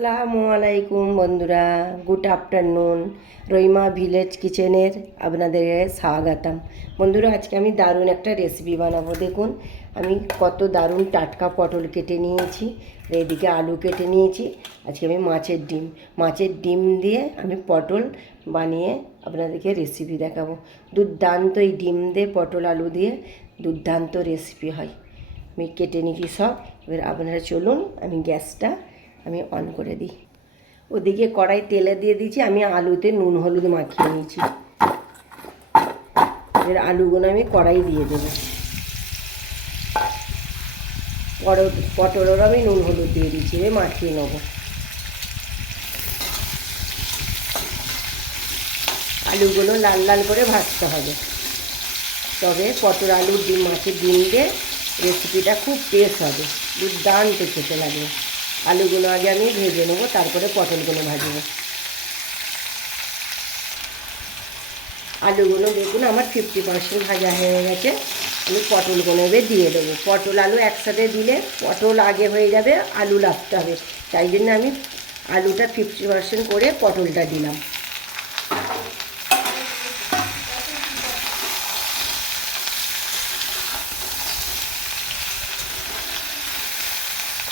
আসসালামু আলাইকুম বন্ধুরা, গুড আফটারনুন। রহিমা ভিলেজ কিচেনের আপনাদের স্বাগতম। বন্ধুরা, আজকে আমি দারুণ একটা রেসিপি বানাবো। দেখুন, আমি কত দারুণ টাটকা পটল কেটে নিয়েছি, আর এদিকে আলু কেটে নিয়েছি। আজকে আমি মাছের ডিম দিয়ে আমি পটল বানিয়ে আপনাদেরকে রেসিপি দেখাবো। দুর্দান্ত এই ডিম দিয়ে পটল আলু দিয়ে দুর্দান্ত রেসিপি হয়। আমি কেটে নিচ্ছি সব। এবার আপনারা চলুন, আমি গ্যাসটা অন করে দিই। ওদিকে কড়াই তেলে দিয়ে দিয়েছি, আমি আলুতে নুন হলুদ মাখিয়ে নিয়েছি। এবার আলুগুলো আমি কড়াই দিয়ে দেবো। পটলেরও আমি নুন হলুদ দিয়ে দিয়েছি, এবার মাখিয়ে নেব। আলুগুলো লাল লাল করে ভাজতে হবে, তবে পটল আলুর ডিম মাছের ডিম দিয়ে রেসিপিটা খুব টেস্ট হবে, দুর্দান্ত খেতে লাগবে। আলুগুলো আগে আমি ভেজে নেবো, তারপরে পটলগুলো ভাজবো। আলুগুলো দেখুন আমার 50% ভাজা হয়ে গেছে। আমি পটলগুলো এবার দিয়ে দেবো। পটল আলু একসাথে দিলে পটল আগে হয়ে যাবে, আলু লাগতে হবে। তাই জন্য আমি আলুটা 50% করে পটলটা দিলাম।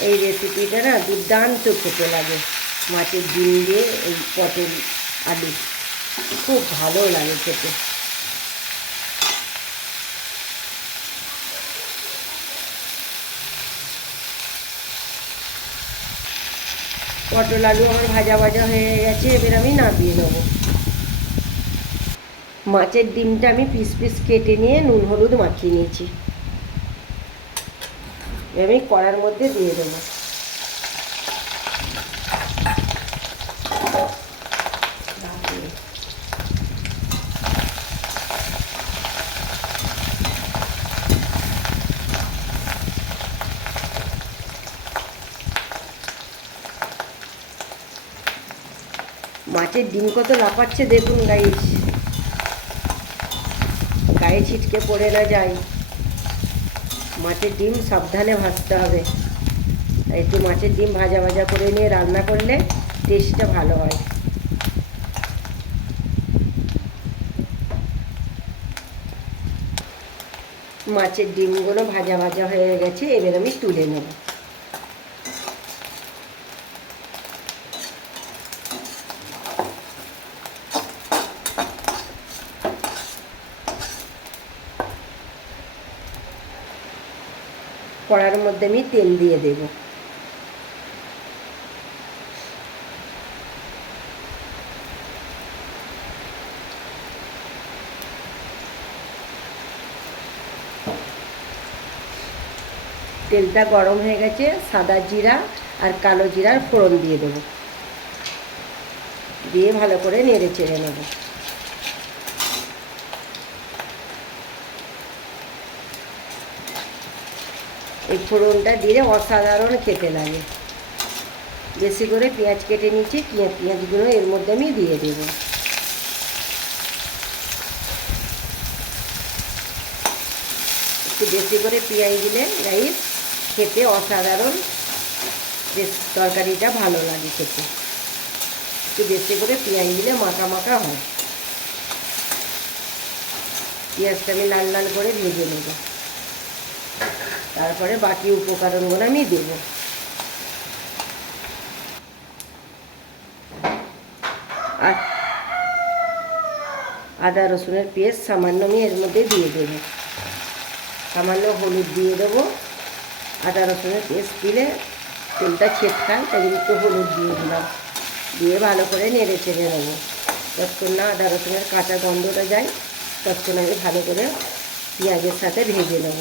এই রেসিপিটা না দুর্দান্ত খেতে লাগে, মাছের ডিম দিয়ে এই পটল আলু খুব ভালো লাগে খেতে। পটল আলু আমার ভাজা ভাজা হয়ে গেছে, এবার আমি নামিয়ে নেবো। মাছের ডিমটা আমি পিস পিস কেটে নিয়ে নুন হলুদ মাখিয়ে নিয়েছি, আমি কড়ার মধ্যে দিয়ে দেবো। মাছের ডিম কত লাফাচ্ছে দেখুন, গায়ে ছিটকে পড়ে না যায়। মাছের ডিম সাবধানে ভাজতে হবে, একটু মাছের ডিম ভাজা ভাজা করে নিয়ে রান্না করলে টেস্টটা ভালো হয়। মাছের ডিমগুলো ভাজা ভাজা হয়ে গেছে, এবার আমি তুলে নেব। কড়ার মধ্যে আমি তেল দিয়ে দেব। তেলটা গরম হয়ে গেছে, সাদা জিরা আর কালো জিরার ফোড়ন দিয়ে দেবো, দিয়ে ভালো করে নেড়ে চেড়ে নেব। এই ফোড়নটা দিলে অসাধারণ খেতে লাগে। বেশি করে পেঁয়াজ কেটে নিচ্ছি, পেঁয়াজগুলো এর মধ্যে আমি দিয়ে দেব। একটু বেশি করে পেঁয়াজ দিলে রাইস খেতে অসাধারণ, বেশ তরকারিটা ভালো লাগে খেতে। একটু বেশি করে পেঁয়াজ দিলে মাখা মাখা হয়। পেঁয়াজটা আমি লাল লাল করে ভেজে নেব, তারপরে বাকি উপকরণগুলো আমি দেব। আর আদা রসুনের পেস্ট সামান্য আমি এর মধ্যে দিয়ে দেবো। সামান্য হলুদ দিয়ে দেবো। আদা রসুনের পেস্ট দিলে তেলটা ছেটকায়, তাই একটু হলুদ দিয়ে দিলাম, দিয়ে ভালো করে নেড়ে চেড়ে নেবো। যতক্ষণ না আদা রসুনের কাঁচা গন্ধটা যায় ততক্ষণ আমি ভালো করে পেঁয়াজের সাথে ভেজে নেব।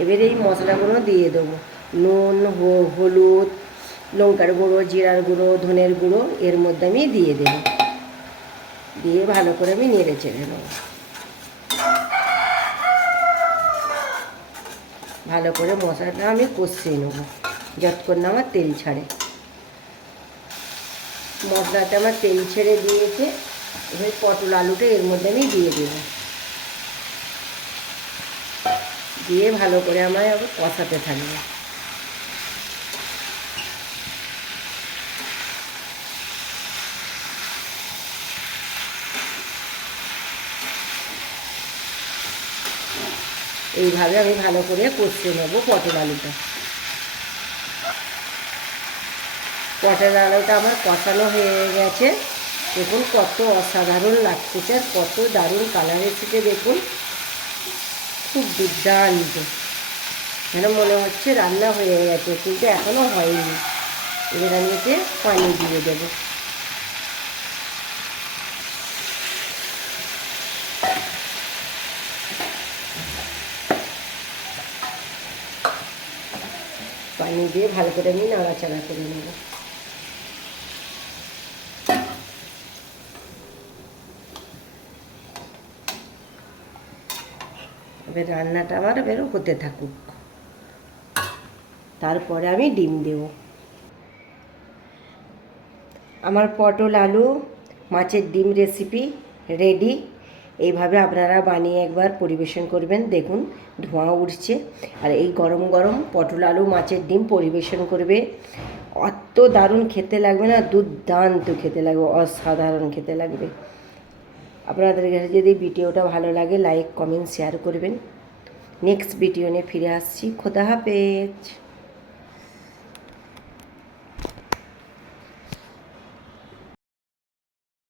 এবারে এই মশলাগুলো দিয়ে দেবো। নুন, হলুদ, লঙ্কার গুঁড়ো, জিরার গুঁড়ো, ধনের গুঁড়ো এর মধ্যে আমি দিয়ে দেবো, দিয়ে ভালো করে আমি নেড়ে চেড়ে নেব। ভালো করে মশলাটা আমি কষিয়ে নেব যতক্ষণ না আমার তেল ছাড়ে। মশলাটা আমার তেল ছেড়ে দিয়েছে, এবার পটল আলুটা এর মধ্যে আমি দিয়ে দেবো। দিয়ে ভালো করে আমায় আবার কষাতে থাকবে। এইভাবে আমি ভালো করে কষিয়ে নেব পটল আলুটা। পটল আলুটা আমার কষানো হয়ে গেছে। দেখুন কত অসাধারণ লাগতেছে আর কত দারুণ কালার এসেছে দেখুন, খুব দুর্দান্ত। যেন মনে হচ্ছে রান্না হয়ে গেছে, কিন্তু এখনও হয়নি। এবার আমি এতে পানি দিয়ে দেবো। পানি দিয়ে ভালো করে আমি নাড়াচাড়া করে নেব। এবার রান্নাটা আমার এবার হতে থাকুক, তারপরে আমি ডিম দেব। আমার পটল আলু মাছের ডিম রেসিপি রেডি। এইভাবে আপনারা বানিয়ে একবার পরিবেশন করবেন। দেখুন ধোঁয়া উঠছে, আর এই গরম গরম পটল আলু মাছের ডিম পরিবেশন করবে। অত দারুণ খেতে লাগবে না, দুর্দান্ত খেতে লাগবে, অসাধারণ খেতে লাগবে। আপনাদের কাছে যদি ভিডিওটা ভালো লাগে লাইক কমেন্ট শেয়ার করবেন। নেক্সট ভিডিও নিয়ে ফিরে আসছি। খোদা হাফেজ।